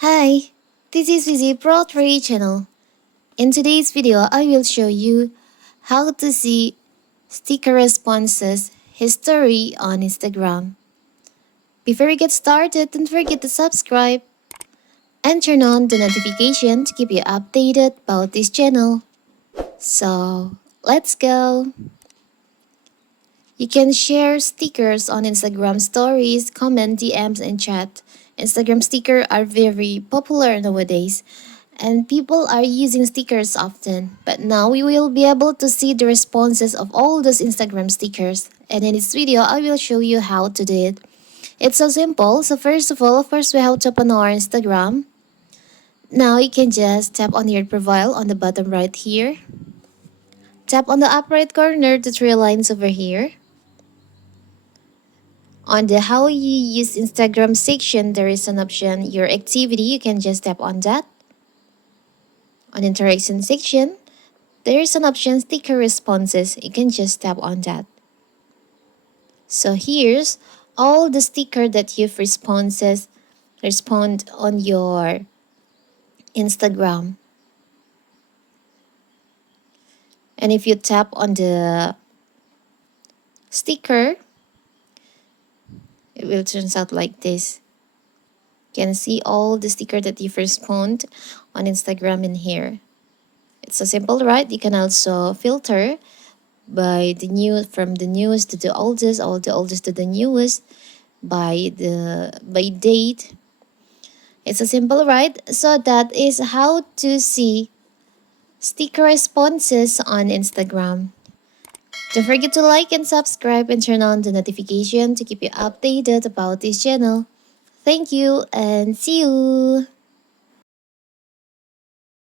Hi, this is Vizi Pro 3 channel. In today's video, I will show you how to see sticker responses history on Instagram. Before we get started, don't forget to subscribe and turn on the notification to keep you updated about this channel. So, let's go! You can share stickers on Instagram stories, comment, DMs, and chat. Instagram stickers are very popular nowadays, and people are using stickers often. But now we will be able to see the responses of all those Instagram stickers. And in this video, I will show you how to do it. It's so simple. So first of all, we have to open our Instagram. Now you can just tap on your profile on the bottom right here. Tap on the upper right corner, the three lines over here. On the how you use Instagram section, there is an option, your activity. You can just tap on that. On interaction section, there is an option, sticker responses. You can just tap on that. So here's all the sticker that you've respond on your Instagram. And if you tap on the sticker, it will turn out like this. You can see all the sticker that you've respond on Instagram in here. It's so simple, right? You can also filter by the new, from the newest to the oldest, all the oldest to the newest, by date. It's a simple, right? So that is how to see sticker responses on Instagram. Don't forget to like and subscribe and turn on the notification to keep you updated about this channel. Thank you and see you!